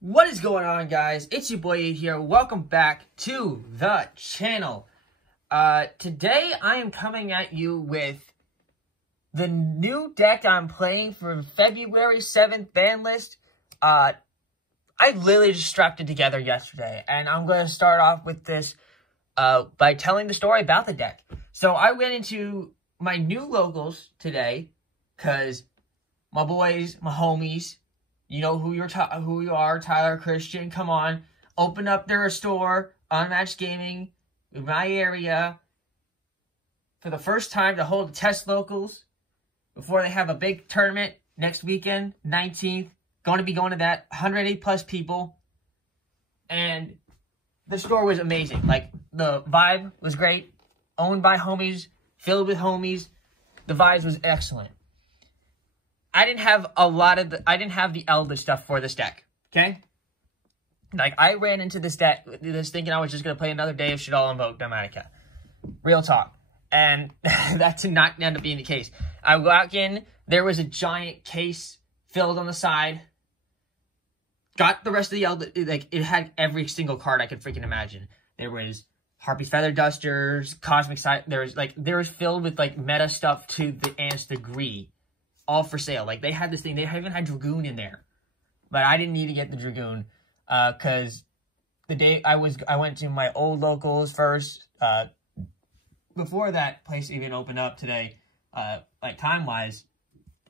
What is going on, guys? It's your boy here. Welcome back to the channel. Today I am coming at you with the new deck I'm playing for February 7th ban list. I literally just strapped it together yesterday, and I'm going to start off with this by telling the story about the deck. So I went into my new locals today, because my boys, my homies, you know who you are, Tyler, Christian, come on. Open up their store, Unmatched Gaming, in my area, for the first time to hold the test locals before they have a big tournament next weekend, 19th. Going to be going to that, 180 plus people. And the store was amazing. Like, the vibe was great. Owned by homies, filled with homies. The vibes was excellent. I didn't have the Eldlich stuff for this deck, okay? Like, I ran into this deck, thinking I was just going to play another day of Yugioh Invoke Dogmatica. Real talk. And that did not end up being the case. I walk in, there was a giant case filled on the side. Got the rest of the Eldlich, like, it had every single card I could freaking imagine. There was Harpy Feather Dusters, Cosmic Side, there was filled with, like, meta stuff to the nth degree. All for sale. Like, they had this thing. They even had Dragoon in there. But I didn't need to get the Dragoon. Because the day I went to my old locals first. Before that place even opened up today. Like, time-wise.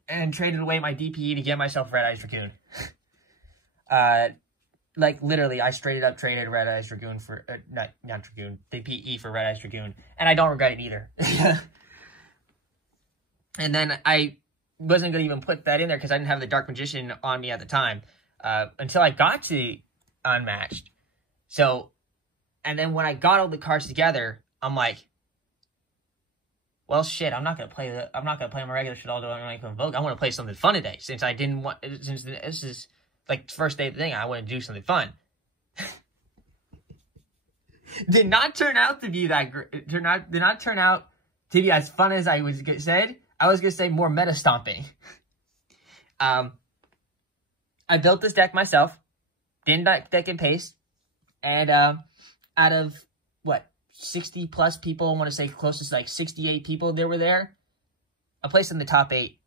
And traded away my DPE to get myself Red Eyes Dragoon. Like, literally, I straight up traded Red Eyes Dragoon for... not Dragoon. DPE for Red Eyes Dragoon. And I don't regret it either. And then I wasn't going to even put that in there because I didn't have the Dark Magician on me at the time until I got to Unmatched. So, and then when I got all the cards together, I'm like, well, shit, I'm not going to play my regular Yugioh Invoke. I want to play something fun today since this is like the first day of the thing. I want to do something fun. Did not turn out to be that great. Did not turn out to be as fun as I said. I was going to say more meta stomping. I built this deck myself. Didn't deck and paste. And out of, 60 plus people, I want to say close to like 68 people that were there, I placed in the top 8.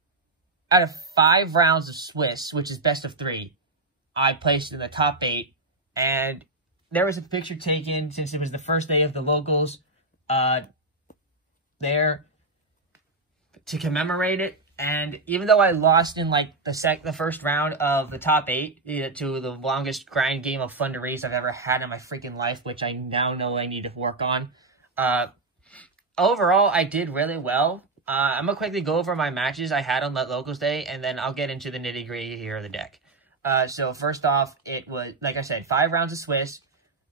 Out of 5 rounds of Swiss, which is best of 3, I placed in the top 8. And there was a picture taken since it was the first day of the locals there to commemorate it. And even though I lost in like the first round of the top 8 to the longest grind game of Fun to Raise I've ever had in my freaking life, which I now know I need to work on, overall I did really well. I'm gonna quickly go over my matches I had on that locals day, and then I'll get into the nitty gritty here of the deck. So first off, it was, like I said, 5 rounds of Swiss.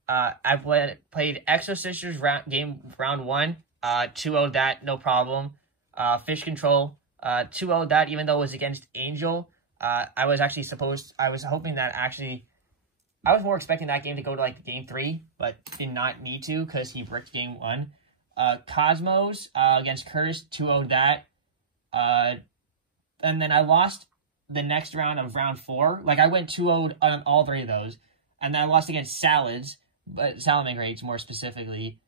I played Exorcisters round 1, 2-0'd that, no problem. Fish Control, 2-0'd that, even though it was against Angel. I was hoping that I was more expecting that game to go to like game 3, but did not need to because he bricked game 1. Cosmos, against Curtis, 2-0'd that. And then I lost the next round of round 4. Like, I went 2-0'd on all 3 of those. And then I lost against Salads, but Salamagrates more specifically.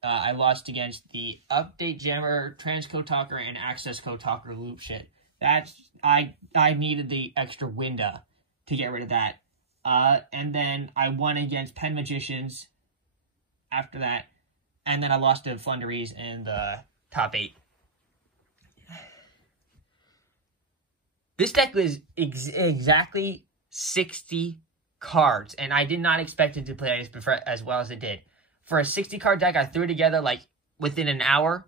I lost against the Update Jammer, Transcode Talker, and Access Code Talker loop shit. I needed the extra window to get rid of that. And then I won against Pen Magicians after that. And then I lost to Flunderies in the top 8. This deck was exactly 60 cards, and I did not expect it to play as well as it did. For a 60-card deck, I threw it together, like, within an hour.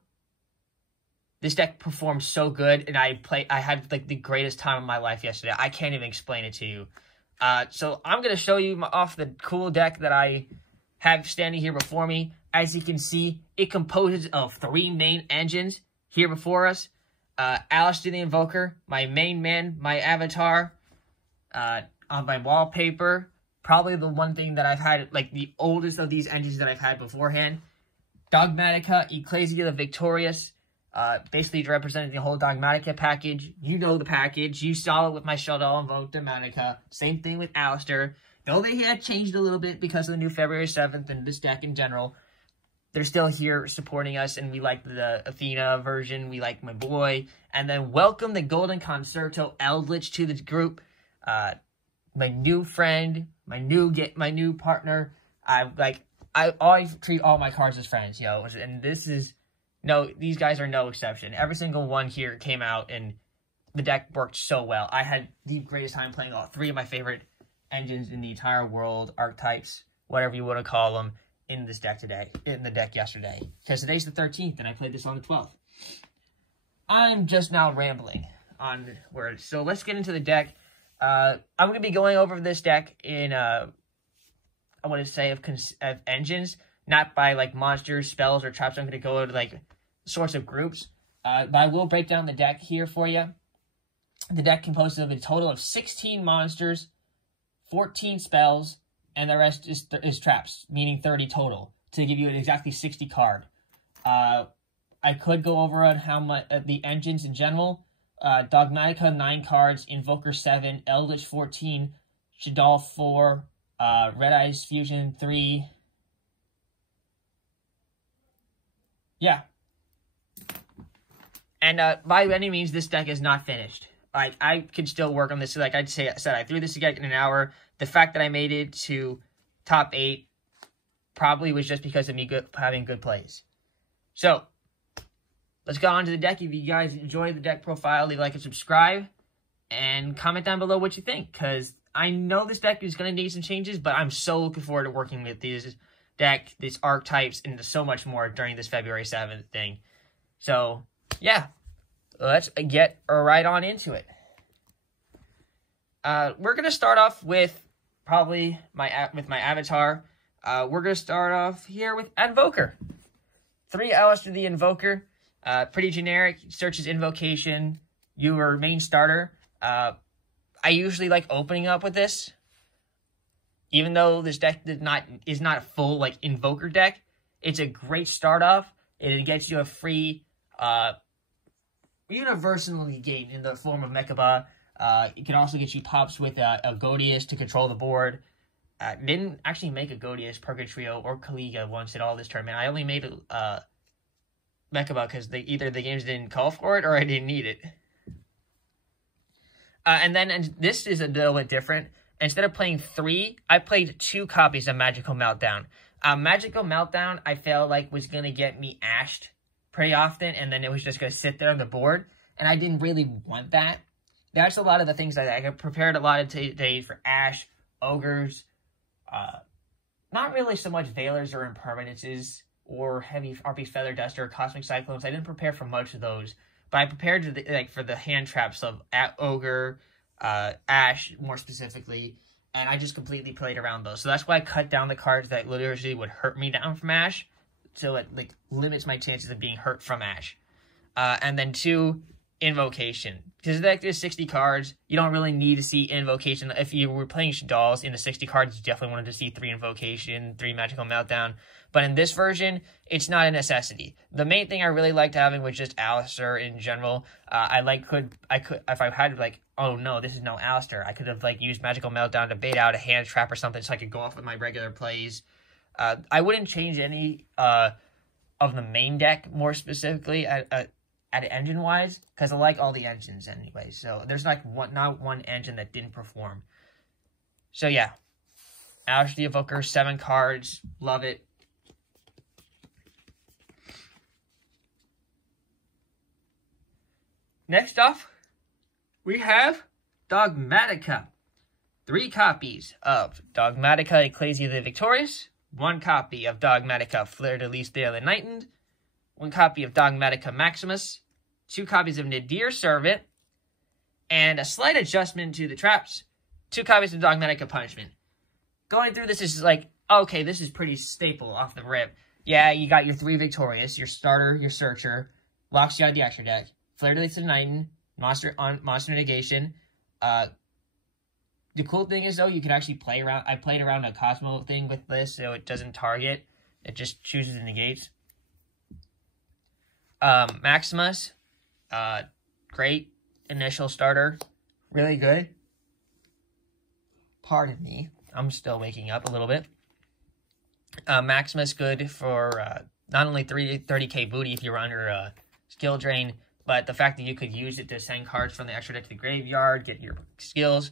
This deck performed so good, and I had, like, the greatest time of my life yesterday. I can't even explain it to you. So I'm going to show you off the cool deck that I have standing here before me. As you can see, it composes of 3 main engines here before us. Eldlich the Invoker, my main man, my avatar, on my wallpaper. Probably the one thing that I've had, like, the oldest of these engines that I've had beforehand. Dogmatica, Ecclesia the Victorious, basically representing the whole Dogmatica package. You know the package. You saw it with my Yugioh Invoke Dogmatica. Same thing with Alistair. Though they had changed a little bit because of the new February 7th and this deck in general, they're still here supporting us, and we like the Athena version. We like my boy. And then welcome the Golden Concerto Eldlich to the group. My new friend, my new partner. I always treat all my cards as friends, yo. And these guys are no exception. Every single one here came out, and the deck worked so well. I had the greatest time playing all 3 of my favorite engines in the entire world, archetypes, whatever you want to call them, in this deck yesterday. Because today's the 13th, and I played this on the 12th. I'm just now rambling on words. So let's get into the deck. I'm going to be going over this deck in, I want to say, of engines, not by, like, monsters, spells, or traps. I'm going to go to, like, sorts of groups. But I will break down the deck here for you. The deck composes of a total of 16 monsters, 14 spells, and the rest is traps, meaning 30 total, to give you an exactly 60 card. I could go over on how much the engines in general. Dogmatica 9 cards, Invoker 7, Eldlich 14, Yugioh 4, Red Eyes Fusion 3. Yeah. And by any means, this deck is not finished. Like, I could still work on this. Like I said, I threw this together in an hour. The fact that I made it to top 8 probably was just because of me having good plays. So, let's go on to the deck. If you guys enjoy the deck profile, leave a like and subscribe. And comment down below what you think. Because I know this deck is going to need some changes, but I'm so looking forward to working with these archetypes, and so much more during this February 7th thing. So, yeah. Let's get right on into it. We're going to start off with probably my avatar. We're going to start off here with Invoker. 3 Alistair the Invoker. Pretty generic. Searches Invocation. Your main starter. I usually like opening up with this. Even though this deck is not a full like Invoker deck, it's a great start off. It gets you a free universally gain in the form of Mechaba. It can also get you pops with a Godius to control the board. Didn't actually make a Godius, Purgatrio, or Kaliga once at all this tournament. I only made a Mechaba because either the games didn't call for it or I didn't need it. And this is a little bit different. Instead of playing 3, I played 2 copies of Magical Meltdown. Magical Meltdown, I felt like was going to get me ashed pretty often, and then it was just going to sit there on the board, and I didn't really want that. That's a lot of the things that I prepared a lot of today for Ash, Ogres, not really so much Veilers or Impermanences, or heavy RP Feather Duster, or Cosmic Cyclones. I didn't prepare for much of those, but I prepared for the hand traps of Ogre, Ash, more specifically, and I just completely played around those. So that's why I cut down the cards that literally would hurt me down from Ash, so it like limits my chances of being hurt from Ash. And then 2, Invocation. Because the deck is 60 cards, you don't really need to see Invocation. If you were playing Dolls in the 60 cards, you definitely wanted to see 3 Invocation, 3 Magical Meltdown. But in this version, it's not a necessity. The main thing I really liked having was just Alistair in general. If I had like, oh no, this is no Alistair, I could have like used Magical Meltdown to bait out a hand trap or something so I could go off with my regular plays. I wouldn't change any of the main deck more specifically at engine-wise, because I like all the engines anyway. So there's like not one engine that didn't perform. So yeah, Alistair the Invoker, 7 cards, love it. Next off, we have Dogmatica. 3 copies of Dogmatica Ecclesia the Victorious, 1 copy of Dogmatica Fleur-de-Lis the Enlightened, 1 copy of Dogmatica Maximus, 2 copies of Nadir Servant, and a slight adjustment to the traps, 2 copies of Dogmatica Punishment. Going through this is like, okay, this is pretty staple off the rip. Yeah, you got your 3 Victorious, your starter, your searcher, locks you out of the extra deck, Fleur-de-Lis the Enlightened, Monster Negation. The cool thing is, though, you can actually play around. I played around a Cosmo thing with this, so it doesn't target. It just chooses the negates. Maximus, great initial starter. Really good. Pardon me. I'm still waking up a little bit. Maximus good for not only 30k booty if you're under skill drain, but the fact that you could use it to send cards from the extra deck to the graveyard, get your skills.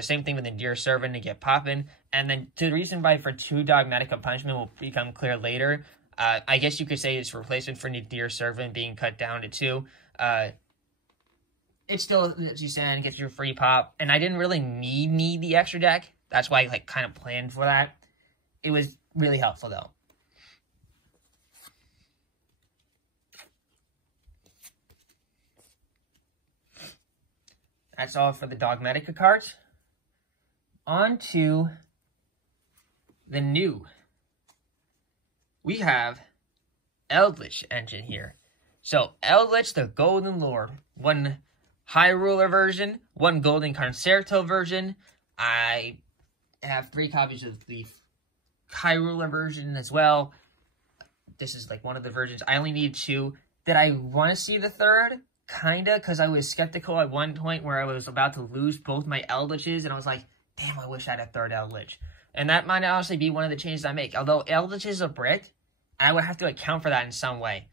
Same thing with the Dear Servant to get popping. And then the reason why for 2 Dogmatica Punishment will become clear later. I guess you could say it's replacement for the Dear Servant being cut down to 2. It still lets you send, gets your free pop. And I didn't really need the extra deck. That's why I like kind of planned for that. It was really helpful though. That's all for the Dogmatica cards. On to the new. We have Eldlich engine here. So, Eldlich, the Golden Lord. 1 High Ruler version, 1 Golden Concerto version. I have 3 copies of the High Ruler version as well. This is like one of the versions. I only need 2. Did I want to see the 3rd? Kinda, because I was skeptical at one point where I was about to lose both my Eldliches, and I was like, damn, I wish I had a 3rd Eldlich. And that might honestly be one of the changes I make. Although Eldlich is a brick, I would have to account for that in some way.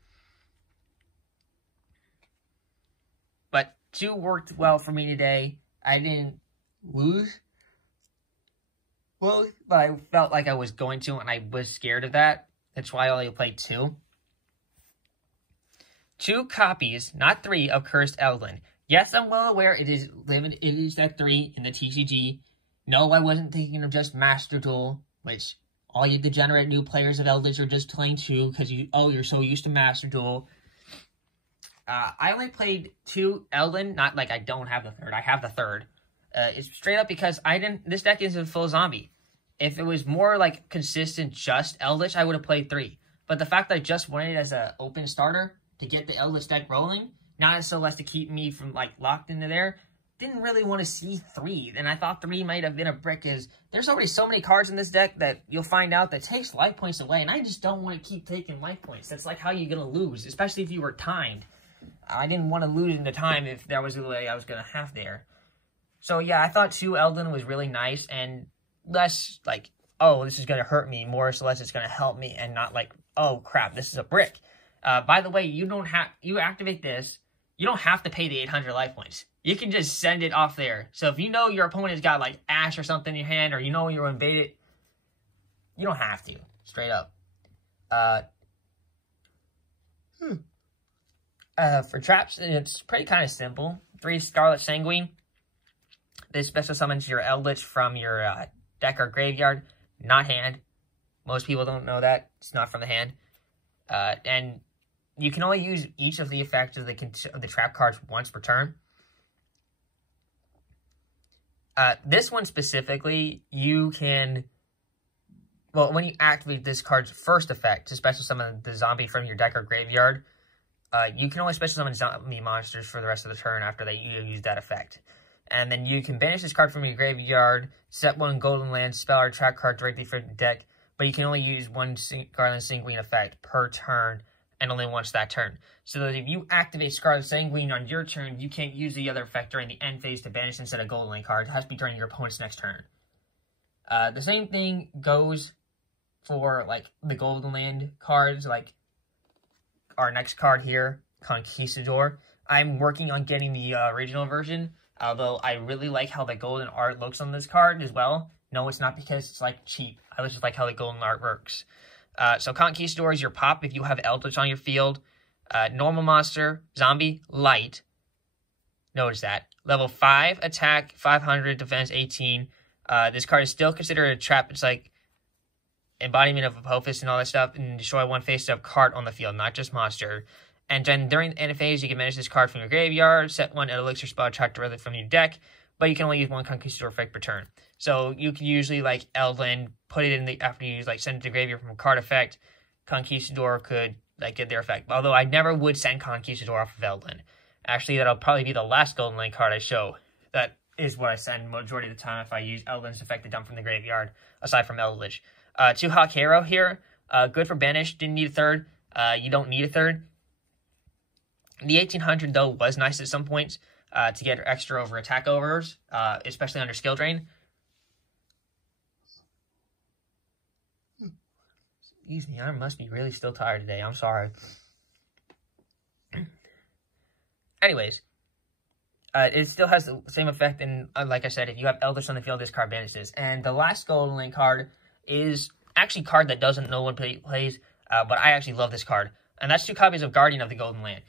But 2 worked well for me today. I didn't lose. Well, but I felt like I was going to, and I was scared of that. That's why I only played 2. 2 copies, not 3, of Cursed Eldland. Yes, I'm well aware it is limited. It is at 3 in the TCG. No, I wasn't thinking of just Master Duel, which all you degenerate new players of Eldlich are just playing 2 because you're so used to Master Duel. I only played 2 Eldland, not like I don't have the 3rd. I have the 3rd. It's straight up because this deck isn't full zombie. If it was more like consistent just Eldlich, I would have played 3. But the fact that I just wanted it as an open starter to get the Eldlich deck rolling, not so as to keep me from like locked into there, didn't really want to see 3. And I thought 3 might have been a brick, because there's already so many cards in this deck that you'll find out that takes life points away, and I just don't want to keep taking life points. That's like how you're going to lose, especially if you were timed. I didn't want to lose in the time if that was the way I was going to have there. So yeah, I thought 2 Eldon was really nice, and less like, oh, this is going to hurt me, more so less it's going to help me, and not like, oh crap, this is a brick. By the way, you activate this, you don't have to pay the 800 life points. You can just send it off there. So if you know your opponent's got like Ash or something in your hand, or you know you're invaded, you don't have to, straight up. For traps, it's pretty kind of simple. 3 Scarlet Sanguine. This special summons your Eldlich from your deck or graveyard, not hand. Most people don't know that. It's not from the hand. And you can only use each of the effects of the trap cards once per turn. This one specifically, you can... Well, when you activate this card's first effect to special summon the zombie from your deck or graveyard, you can only special summon zombie monsters for the rest of the turn after that you use that effect. And then you can banish this card from your graveyard, set 1 golden land spell or trap card directly from the deck, but you can only use 1 Scarlet Sanguine effect per turn, and only once that turn. So that if you activate Scarlet Sanguine on your turn, you can't use the other effect during the end phase to banish instead of golden land card. It has to be during your opponent's next turn. The same thing goes for like the golden land cards, like our next card here, Conquistador. I'm working on getting the original version, although I really like how the golden art looks on this card as well. No, it's not because it's like cheap. I just like how the golden art works. So Conquistador is your pop if you have Eldritch on your field. Normal monster, zombie, light. Notice that. Level 5, attack, 500, defense, 18. This card is still considered a trap. It's like embodiment of Apophis and all that stuff, and destroy 1 face-up card on the field, not just monster. And then during the end of phase, you can banish this card from your graveyard, set 1 elixir spell track directly from your deck, but you can only use 1 Conquistador effect per turn. So you can usually like Eldland, put it in the after you like send it to graveyard from a card effect. Conquistador could like get their effect. Although I never would send Conquistador off of Eldland. Actually, that'll probably be the last golden land card I show. That is what I send majority of the time if I use Eldland's effect to dump from the graveyard, aside from Eldritch. 2 Hawk Hero here. Good for banish. Didn't need a 3rd. You don't need a 3rd. The 1800 though was nice at some points to get extra over attack overs, especially under skill drain. Excuse me, I must be really still tired today. I'm sorry. Anyways, it still has the same effect, and like I said, if you have Eldritch on the field, this card banishes. And the last Golden Land card is actually a card that no one plays, but I actually love this card. And that's 2 copies of Guardian of the Golden Land.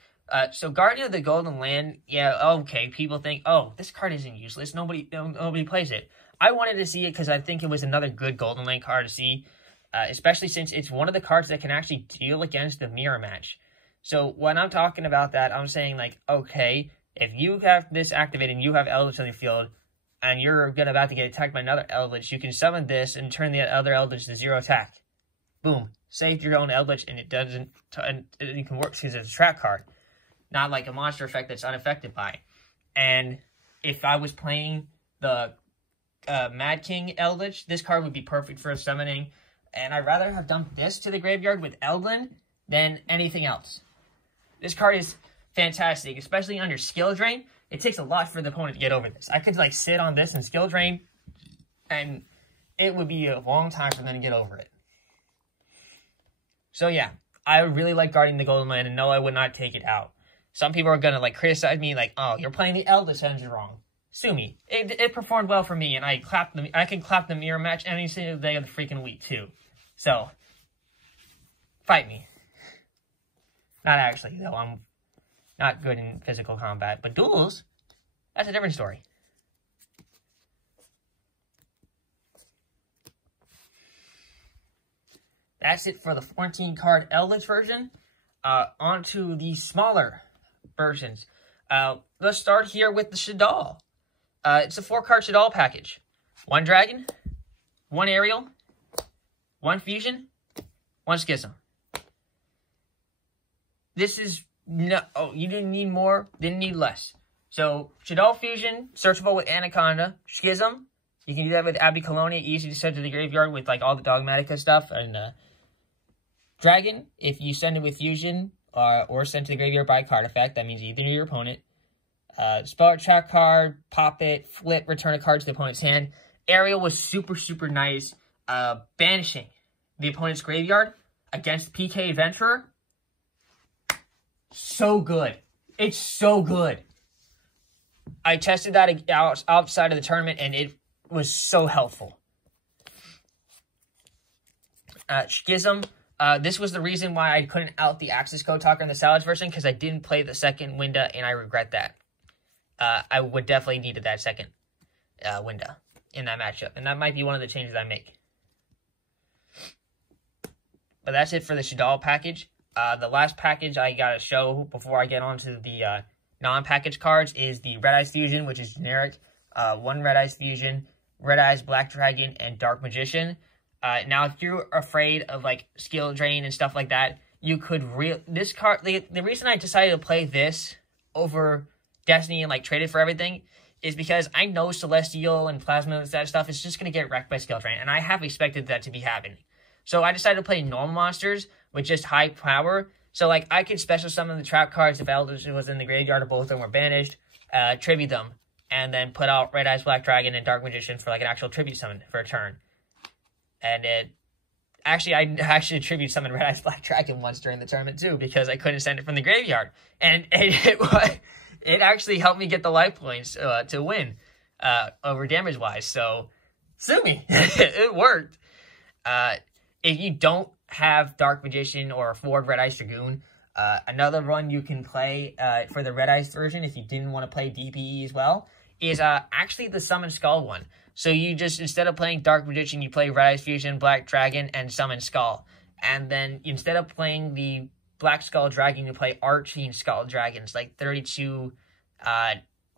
So Guardian of the Golden Land, yeah, okay, people think, oh, this card isn't useless, nobody plays it. I wanted to see it because I think it was another good Golden Land card to see, especially since it's one of the cards that can actually deal against the mirror match. So when I'm talking about that, I'm saying, like, okay, if you have this activated and you have Eldritch on the field, and you're about to get attacked by another Eldritch, you can summon this and turn the other Eldritch to 0 attack. Boom. Save your own Eldritch, and it doesn't, and it can work because it's a trap card. Not like a monster effect that's unaffected by it. And if I was playing the Mad King Eldritch, this card would be perfect for summoning. And I'd rather have dumped this to the graveyard with Eldland than anything else. This card is fantastic, especially under skill drain. It takes a lot for the opponent to get over this. I could like sit on this and skill drain, and it would be a long time for them to get over it. So yeah, I really like guarding the Golden Land, and no, I would not take it out. Some people are gonna like criticize me, like, oh, you're playing the Eldritch engine wrong. Sue me. It performed well for me, and I can clap the mirror match any single day of the freaking week too. So fight me. Not actually, though. I'm not good in physical combat, but duels, that's a different story. That's it for the 14-card Eldritch version. On to the smaller versions. Let's start here with the Shaddoll. It's a 4-card Shaddoll package. 1 Dragon, 1 Aerial, 1 Fusion, 1 Schism. This is no. Oh, you didn't need more, didn't need less. So, Shaddoll Fusion, searchable with Anaconda. Schism, you can do that with Abbey Colonia, easy to send to the graveyard with like all the Dogmatica stuff. And Dragon, if you send it with Fusion or send to the graveyard by card effect, that means either your opponent. Spell or trap card, pop it, flip, return a card to the opponent's hand. Aerial was super, super nice. Banishing the opponent's graveyard against PK Adventurer. So good. It's so good. I tested that outside of the tournament, and it was so helpful. Schism. This was the reason why I couldn't out the Axis Code Talker in the Salvage version, because I didn't play the second window, and I regret that. I would definitely needed that second window in that matchup, and that might be one of the changes I make. But that's it for the Shaddoll package. The last package I gotta show before I get on to the non-package cards is the Red Eyes Fusion, which is generic. 1 Red Eyes Fusion, Red Eyes Black Dragon, and Dark Magician. Now, if you're afraid of like skill drain and stuff like that, you could this card. The reason I decided to play this over Destiny and like trade it for everything is because I know Celestial and Plasma and that stuff is just gonna get wrecked by skill drain, and I have expected that to be happening. So I decided to play normal monsters with just high power. So like I could special summon the trap cards if Eldritch was in the graveyard or both of them were banished, tribute them, and then put out Red Eyes Black Dragon and Dark Magician for like an actual tribute summon for a turn. And I actually tribute summoned Red Eyes Black Dragon once during the tournament too, because I couldn't send it from the graveyard. And it actually helped me get the life points to win over damage wise. So sue me. It worked. If you don't have Dark Magician or Ford Red Eyes Dragoon, another run you can play for the Red Eyes version, if you didn't want to play DPE as well, is actually the Summon Skull one. So you just, instead of playing Dark Magician, you play Red Eyes Fusion, Black Dragon, and Summon Skull. And then instead of playing the Black Skull Dragon, you play Archfiend Skull Dragons, like 32,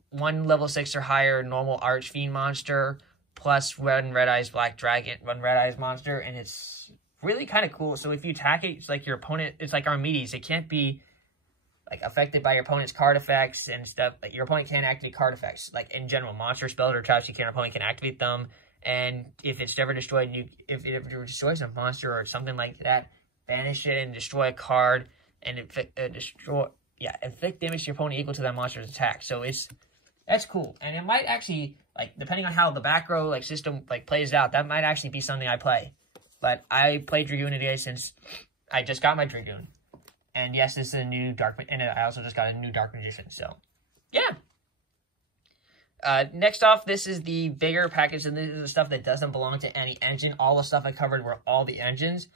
1 level 6 or higher normal Archfiend monster, plus Red Eyes Black Dragon, 1 Red Eyes monster, and it's really kind of cool. So if you attack it, it's like your opponent, it's like Armides. It can't be like affected by your opponent's card effects and stuff. Like your opponent can't activate card effects. Like in general, monster spells or traps, your opponent can activate them. And if it's ever destroyed, if it ever destroys a monster or something like that, banish it and destroy a card and inflict damage to your opponent equal to that monster's attack. So that's cool. And it might actually, like, depending on how the back row like system like plays out, that might actually be something I play. but I played Dragoon today since I just got my Dragoon. And yes, this is a new and I also just got a new Dark Magician, so yeah. Next off, this is the bigger package, and this is the stuff that doesn't belong to any engine. All the stuff I covered were all the engines.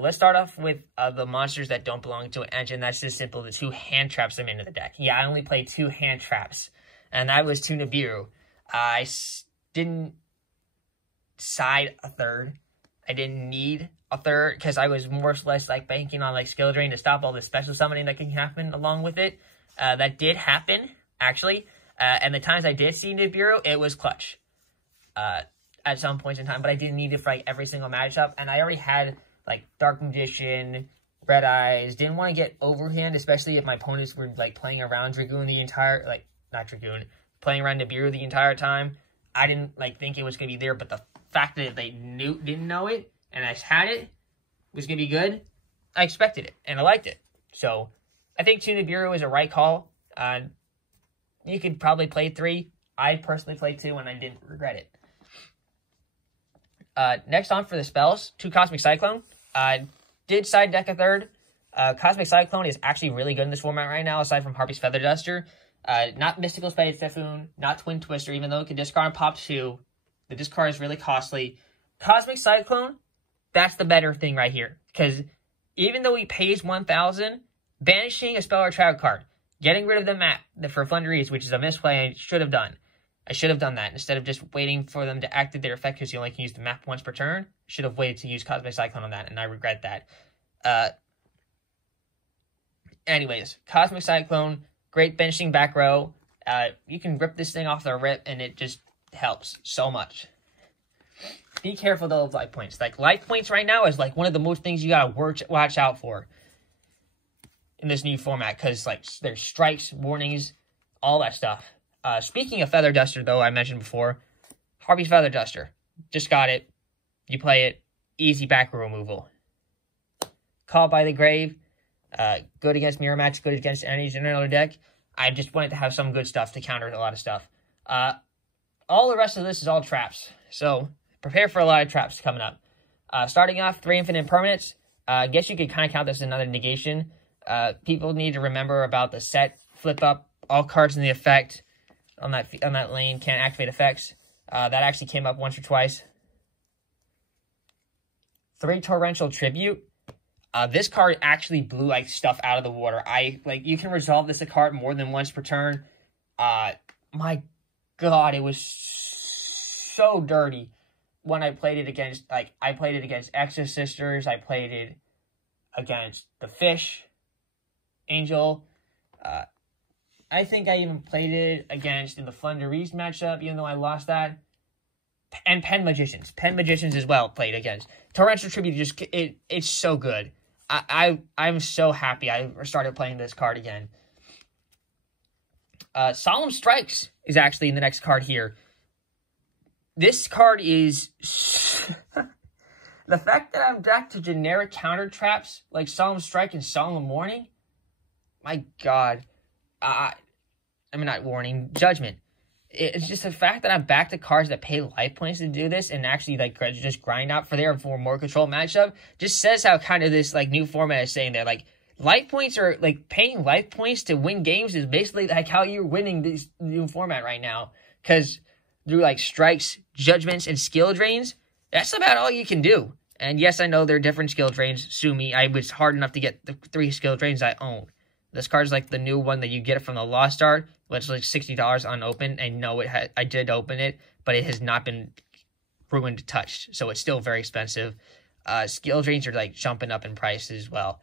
Let's start off with the monsters that don't belong to an engine. That's just simple, the 2 hand traps I'm into the deck. Yeah, I only played 2 hand traps, and that was 2 Nibiru. I didn't side a third. I didn't need a third, because I was more or less like banking on like skill drain to stop all the special summoning that can happen along with it. That did happen, actually. And the times I did see Nibiru, it was clutch at some points in time, but I didn't need it for like every single matchup. And I already had like Dark Magician, Red Eyes. Didn't want to get overhand, especially if my opponents were like playing around Dragoon the entire, like not Dragoon, playing around Nibiru the entire time. I didn't like think it was gonna be there, but the fact that they didn't know it and I had it was gonna be good. I expected it and I liked it. So I think 2 Nibiru is a right call. You could probably play 3. I personally played 2 and I didn't regret it. Next on for the spells, 2 Cosmic Cyclone. Did side deck a third. Cosmic Cyclone is actually really good in this format right now, aside from Harpy's Feather Duster. Not Mystical Spade Typhoon, not Twin Twister, even though it can discard and pop 2. The discard is really costly. Cosmic Cyclone, that's the better thing right here. Because even though he pays 1,000, banishing a spell or trap card, getting rid of the map for Flunderies, which is a misplay I should have done. I should have done that instead of just waiting for them to activate their effect because you only can use the map once per turn. Should have waited to use Cosmic Cyclone on that, and I regret that. Anyways, Cosmic Cyclone, great benching back row. You can rip this thing off the rip, and it just helps so much. Be careful, though, of life points. Like, life points right now is, like, one of the most things you gotta watch out for in this new format, because like there's strikes, warnings, all that stuff. Speaking of Feather Duster, though, I mentioned before, Harpy's Feather Duster. Just got it. You play it. Easy back row removal. Called by the Grave. Good against Mirror Match, good against any general deck. I just wanted to have some good stuff to counter a lot of stuff. All the rest of this is all traps. So prepare for a lot of traps coming up. Starting off, 3 Infinite Permanents. I guess you could kind of count this as another negation. People need to remember about the set, flip up, all cards in the effect on that lane can't activate effects. That actually came up once or twice. 3 Torrential Tribute. This card actually blew like stuff out of the water. You can resolve this card more than once per turn. My God, it was so dirty when I played it against. I played it against Exo Sisters. I played it against the Fish Angel. I think I even played it against in the Flunderies matchup, even though I lost that. And Pen Magicians. Pen Magicians as well played against. Torrential Tribute, it's so good. I'm so happy I started playing this card again. Solemn Strikes is actually in the next card here. This card is... the fact that I'm back to generic counter traps like Solemn Strike and Solemn Warning, my God. Not Warning, Judgment. It's just the fact that I'm back to cards that pay life points to do this and actually like just grind out for more control matchup just says how kind of this like new format is saying that like life points are like paying life points to win games is basically like how you're winning this new format right now, because through like strikes, judgments, and skill drains, that's about all you can do. And yes, I know they're different skill drains. Sue me, I was hard enough to get the 3 skill drains I own. This card is like the new one that you get from the Lost Art, which is like $60 unopened. I know I did open it, but it has not been ruined, touched, so it's still very expensive. Skill drains are like jumping up in price as well.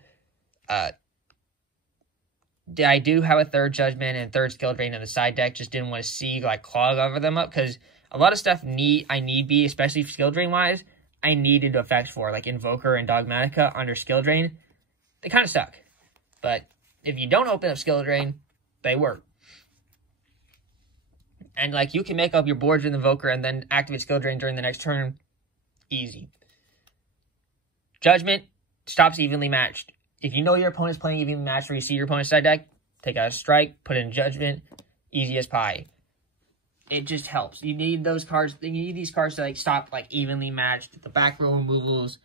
I do have a 3rd Judgment and 3rd skill drain in the side deck. Just didn't want to see like clog over them up, because a lot of stuff I need be, especially skill drain wise, I needed effects for like Invoker and Dogmatica under skill drain. They kind of suck, but if you don't open up skill drain, they work. And like you can make up your boards with Invoker and then activate skill drain during the next turn. Easy. Judgment stops evenly matched. If you know your opponent's playing evenly matched, or you see your opponent's side deck, take out a strike, put in Judgment, easy as pie. it just helps. You need those cards. You need these cards to like stop like evenly matched, the back row removals,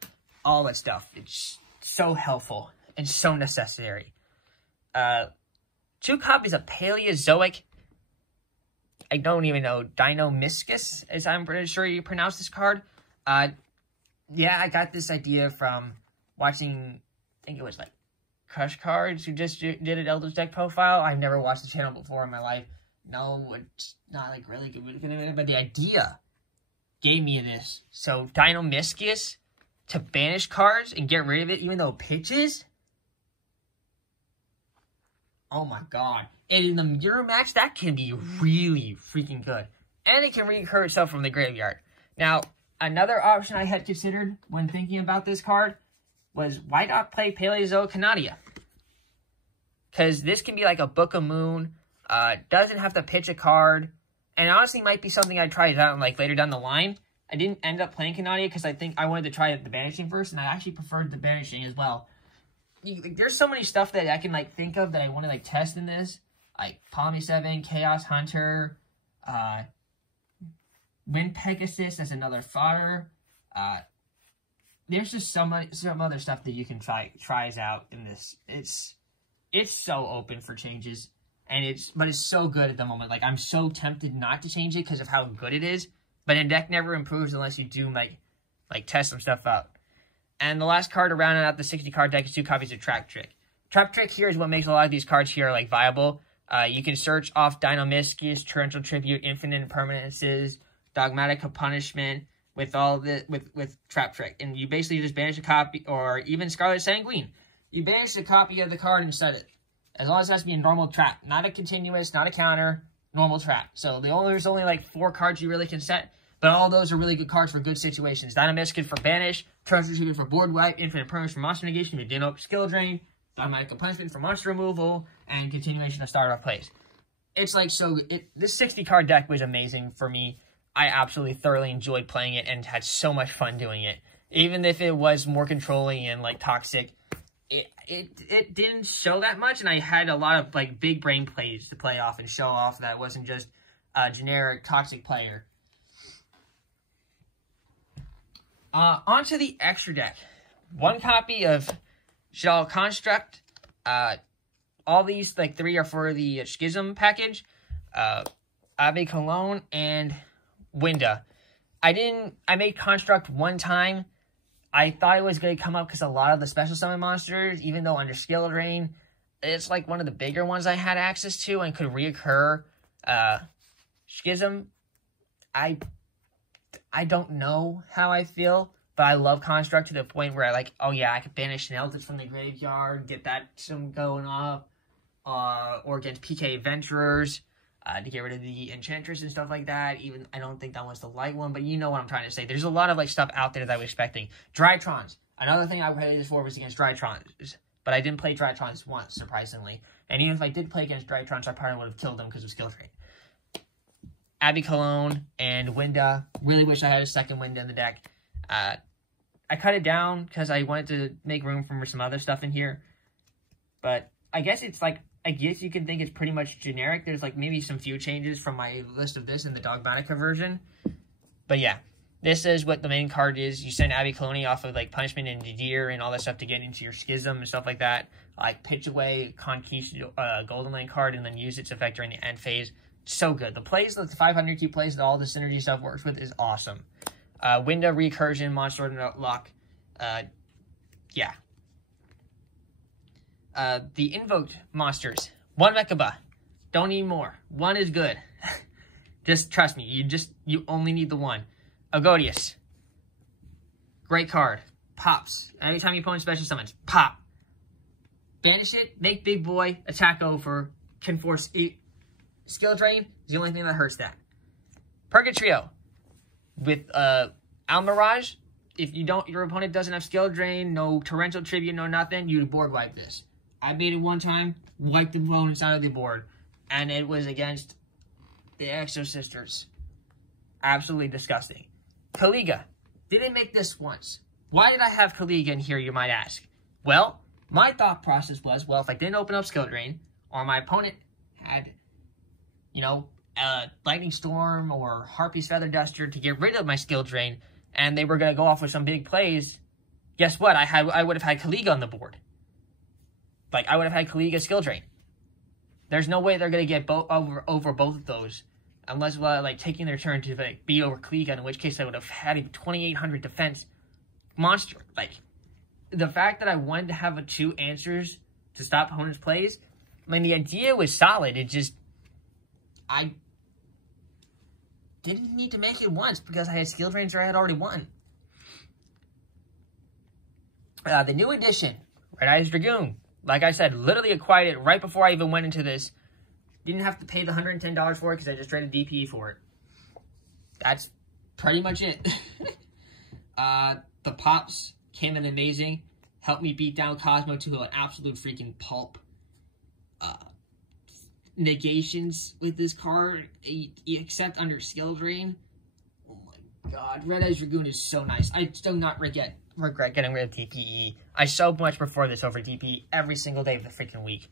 all that stuff. It's so helpful and so necessary. 2 copies of Paleozoic. I don't even know, Dinomiscus, as I'm pretty sure you pronounce this card. Yeah, I got this idea from watching, I think it was like Crush Cards, who just did an Eldlich deck profile. I've never watched the channel before in my life. No, it's not like really good, but the idea gave me this. So Dinomiscus to banish cards and get rid of it, even though it pitches. Oh my god. And in the mirror match, that can be really freaking good. And it can recur itself from the graveyard. Now, another option I had considered when thinking about this card was, why not play Paleozoic Canadia? Because this can be like a Book of Moon, doesn't have to pitch a card, and honestly might be something I'd try out like later down the line. I didn't end up playing Canadia because I think I wanted to try the banishing first, and I actually preferred the banishing as well. There's so many stuff that I can like think of that I want to like test in this, like Palmy 7, Chaos Hunter, Wind Pegasus as another fodder. There's just some other stuff that you can tries out in this. It's so open for changes, and but it's so good at the moment. Like, I'm so tempted not to change it because of how good it is, but a deck never improves unless you do like test some stuff out. And the last card to round out the 60 card deck is 2 copies of Trap Trick. Trap Trick here is what makes a lot of these cards here like viable. You can search off Dinomiscus, Torrential Tribute, Infinite Impermanences, Dogmatica Punishment with all the with Trap Trick, and you basically just banish a copy, or even Scarlet Sanguine. You banish a copy of the card and set it, as long as it has to be a normal trap, not a continuous, not a counter, normal trap. So there's only like 4 cards you really can set. But all those are really good cards for good situations. Dinomiscus for banish, Torrential Tribute for board wipe, Infinite Impermanence for monster negation, Medino skill drain, Dogmatica Punishment for monster removal, and continuation of start off plays. It's like this 60 card deck was amazing for me. I absolutely thoroughly enjoyed playing it and had so much fun doing it. Even if it was more controlling and like toxic, it didn't show that much, and I had a lot of like big brain plays to play off and show off that wasn't just a generic toxic player. Onto the extra deck. 1 copy of Shell Construct. All these, like 3 are for the Schism package. Abbey Cologne and Winda. I made Construct 1 time. I thought it was going to come up because a lot of the special summon monsters, even though under Skill Drain, it's like one of the bigger ones I had access to and could reoccur. Schism, I don't know how I feel, but I love Construct to the point where I like, oh yeah, I could banish an Eldlich from the graveyard, get that some going up, or against PK Adventurers, to get rid of the Enchantress and stuff like that. Even, I don't think that one's the light one, but you know what I'm trying to say. There's a lot of like stuff out there that I was expecting. Drytrons. Another thing I played this for was against Drytrons, but I didn't play Drytrons once, surprisingly. And even if I did play against Drytrons, I probably would have killed them because of skill drain. Abbey Cologne and Winda. Really wish I had a second Winda in the deck. I cut it down because I wanted to make room for some other stuff in here. But I guess it's like, I guess you can think it's pretty much generic. There's like maybe some few changes from my list of this in the Dogmatica version. But yeah, this is what the main card is. You send Abbey Cologne off of like Punishment and Nadir and all that stuff to get into your Schism and stuff like that. Like pitch away Conquest Golden Lane card and then use its effect during the end phase. So good. The plays, the 500 key plays that all the synergy stuff works with is awesome. Winda, Recursion, Monster Lock. Yeah. The invoked monsters. 1 Mechaba. Don't need more. 1 is good. Just trust me. You only need the 1. Agodius. Great card. Pops. Every time your opponent special summons. Pop. Banish it. Make big boy. Attack over. Can force it. Skill drain is the only thing that hurts that. Purgatrio. With Almirage. If your opponent doesn't have skill drain, no torrential tribute, no nothing, you board wipe this. I made it 1 time, wiped the opponents out of the board, and it was against the Exorcisters. Absolutely disgusting. Kaliga. Didn't make this once. Why did I have Kaliga in here, you might ask? Well, my thought process was, well, if I didn't open up skill drain, or my opponent had, you know, Lightning Storm or Harpy's Feather Duster to get rid of my skill drain, and they were going to go off with some big plays, guess what? I would have had Kaliga on the board. Like, I would have had Kaliga skill drain. There's no way they're going to get over both of those unless, like, taking their turn to, like, be over Kaliga, in which case I would have had a 2,800 defense monster. Like, the fact that I wanted to have 2 answers to stop opponents' plays, I mean, the idea was solid. It just, I didn't need to make it once because I had skill drains or I had already won. The new edition, Red Eyes Dragoon. Like I said, literally acquired it right before I even went into this. Didn't have to pay the $110 for it because I just traded DP for it. That's pretty much it. The pops came in amazing. Helped me beat down Cosmo to an absolute freaking pulp. Negations with this card, except under skill drain. Oh my god, Red Eyes Dragoon is so nice. I do not regret getting rid of DPE. I so much prefer this over DPE every single day of the freaking week.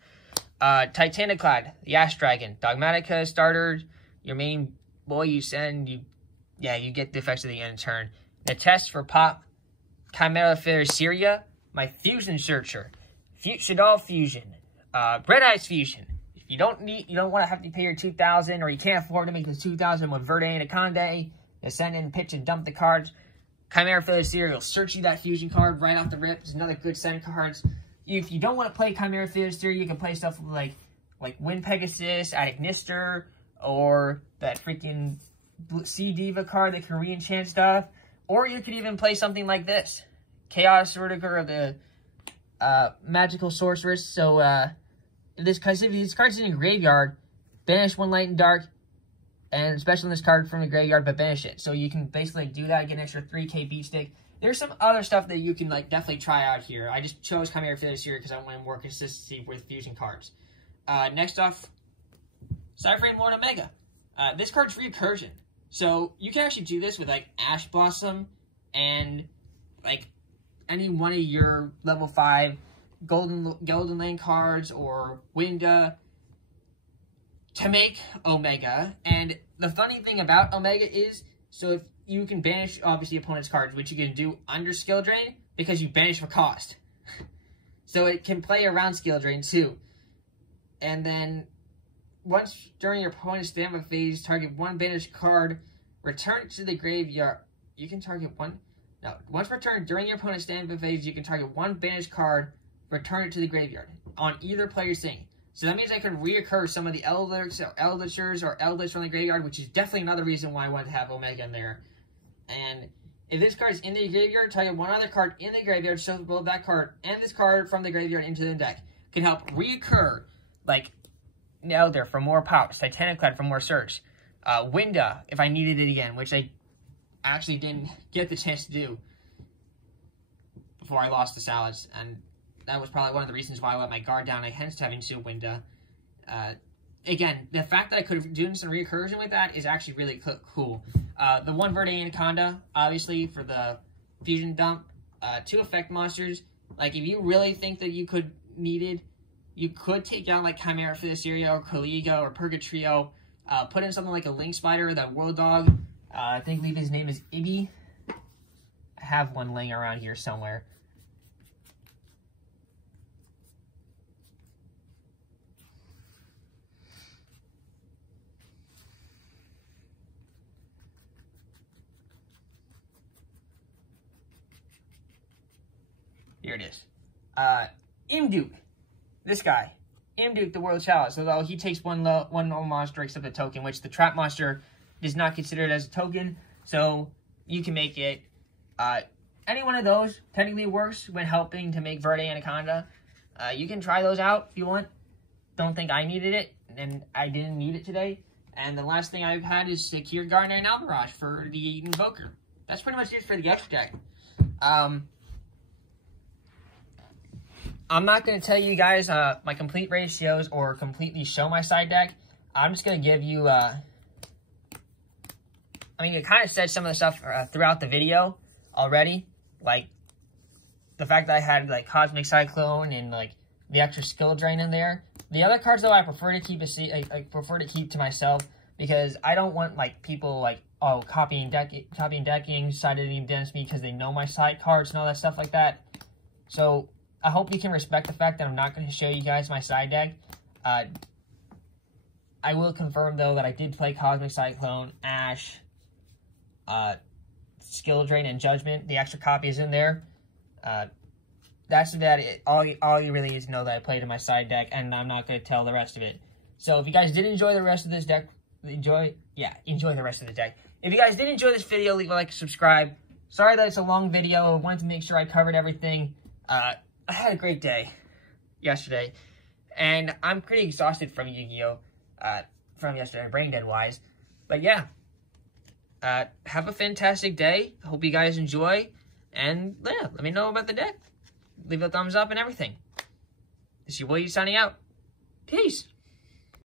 Titaniclad, the Ash Dragon, Dogmatica starter, your main boy you send, you get the effects at the end of turn. The test for pop, Chimera Fair Syria, my Fusion Searcher, Shadal Fusion, Red Eyes Fusion. If you don't want to have to pay your 2,000, or you can't afford to make the 2,000 with Verde Anaconda, to send in, pitch, and dump the cards. Chimera Fair Syria will search you that fusion card right off the rip. It's another good send cards. If you don't want to play Chimera Fair Syria, you can play stuff like Wind Pegasus, Attic Nister, or that freaking Sea Diva card that can re-enchant stuff. Or you could even play something like this. Chaos Vertiger of the Magical Sorceress. So, if this card's in a graveyard, banish 1 Light and Dark, and special this card from the graveyard, but banish it. So you can basically do that, get an extra 3k beat stick. There's some other stuff that you can definitely try out here. I just chose Chimera Fair Syria because I want more consistency with fusion cards. Next off, Cyframe Lord Omega. This card's recursion. So you can actually do this with Ash Blossom and any one of your level 5 Golden Lane cards or Winda to make Omega. And the funny thing about Omega is, so if you can banish, obviously, opponent's cards, which you can do under skill drain, because you banish for cost. So it can play around skill drain, too. And then, once during your opponent's standby phase, target 1 banished card, return it to the graveyard. You can target 1... No, once returned during your opponent's standby phase, you can target 1 banished card, return it to the graveyard, on either player's thing. So that means I can reoccur some of the Eldlichers or Eldlich from the graveyard, which is definitely another reason why I wanted to have Omega in there. And if this card is in the graveyard, target 1 other card in the graveyard, shuffle both that card and this card from the graveyard into the deck. Can help reoccur, Elder for more pops, Titaniclad for more search, Winda if I needed it again, which I actually didn't get the chance to do before I lost the Salads, and that was probably one of the reasons why I let my guard down, hence having to Winda. Again, the fact that I could have done some recursion with that is actually really cool. The 1 Verde Anaconda, obviously, for the fusion dump. 2 effect monsters. If you really think that you could take down Chimera Fair Syria or Kaliga or Purgatrio. Put in something like a Link Spider, that World Dog. I think his name is Ibby. I have one laying around here somewhere. Here it is. Imduke. This guy. Imduke, the World Chalice. Although he takes one no monster except a token, which the Trap Monster is not considered as a token. So you can make it. Any one of those technically works when helping to make Verde Anaconda. You can try those out if you want. Don't think I needed it, and I didn't need it today. And the last thing I've had is Secure Gardener and Albarage for the Invoker. That's pretty much it for the extra deck. I'm not going to tell you guys my complete ratios or completely show my side deck. I'm just going to give you... I mean, it kind of said some of the stuff throughout the video already. The fact that I had, Cosmic Cyclone and, the extra skill drain in there. The other cards, though, I prefer to keep to myself. because I don't want like people like copying decking, side editing against me because they know my side cards and all that stuff like that. So I hope you can respect the fact that I'm not going to show you guys my side deck. I will confirm though that I did play Cosmic Cyclone, Ash, Skill Drain, and Judgment. The extra copy is in there. That's about it. All you really need to know that I played in my side deck, and I'm not going to tell the rest of it. So if you guys did enjoy the rest of this deck, enjoy the rest of the deck. If you guys did enjoy this video, leave a like and subscribe. Sorry that it's a long video. I wanted to make sure I covered everything. I had a great day yesterday, and I'm pretty exhausted from Yu-Gi-Oh! From yesterday, brain dead wise. But yeah, have a fantastic day. Hope you guys enjoy, and yeah, let me know about the deck. Leave a thumbs up and everything. This is your boy signing out. Peace.